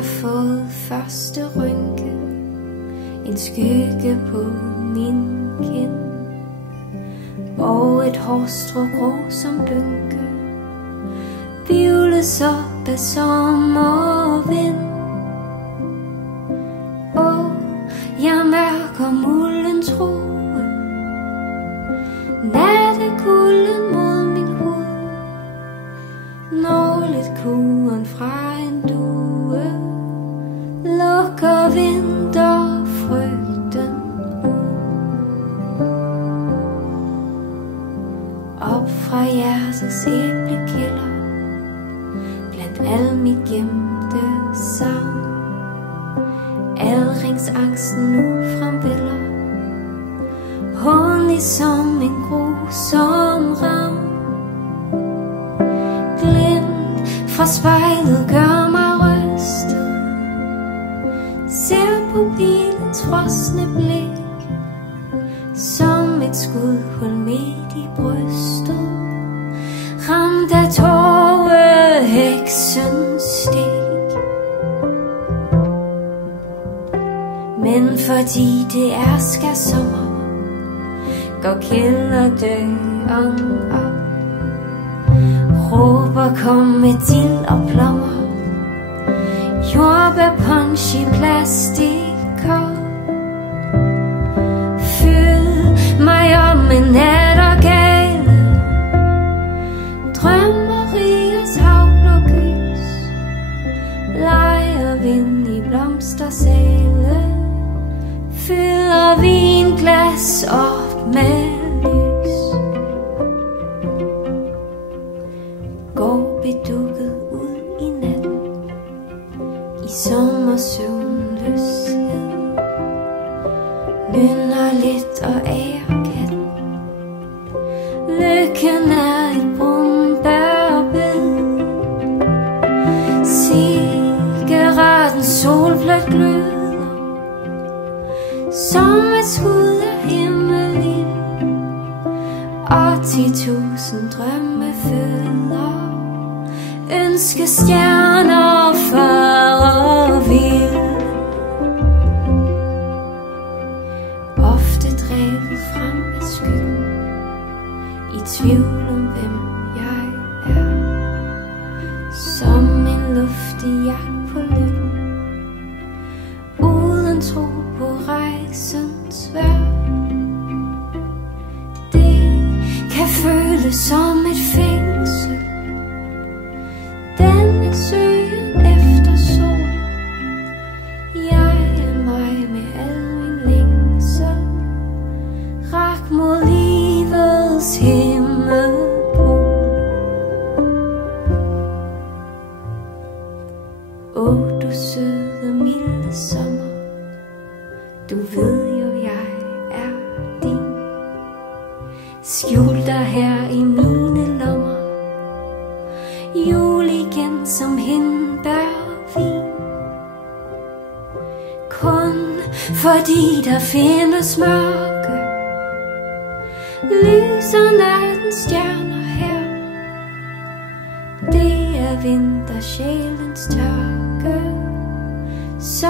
har fået første rynke, en skygge på min kind, og et hårstrå grå som bynke, bivles op af sommervind. Og jeg mærker mulden true, nattekulden mod min hud, når lidt kuren fra en due lukker vinterfrygten ud. Op fra hjertets æblekælder, blandt al mit gemte savn, aldringsangsten nu fremvælder, håndlig som en grusom ravn. Glimt fra spejlet gør mig rystet, ser på bilens frosne blik, som et skudhul midt i brystet, ramt af tåreheksens stik. Men fordi det er skærsommer, går kælderdøren op, råber kom med dild og plommer, jordbærpunch i plastikkop. Fyld mig om en nattergale, drømmeriers havblå gys, leger vind i blomstersale, fylder vinglas op med lys. Går bedukket ud i natten, i sommersøvnløshed, nynner lidt og ærer katten. Lykken er et brumbærbed, cigaretten solblødt gløder, som et skud af himmelild, og 10.000 drømme føder, ønske stjerner farer vild. Ofte drevet frem af skyggen, i tvivl om hvem jeg er, som en luftig jagt på lykken, uden tro på rejsens værd. Det kan føles som et fængsel, denne søgen efter sol. Jeg er mig med al min længsel, rak mod livets himmelpol. Åh, du søde milde sommer, du ved jo jeg er din. Skjul dig her i mine lommer, jul igen som hindbærvin. Kun fordi der findes mørke, lyser nattens stjerner her. Det er vintersjælens tørke, så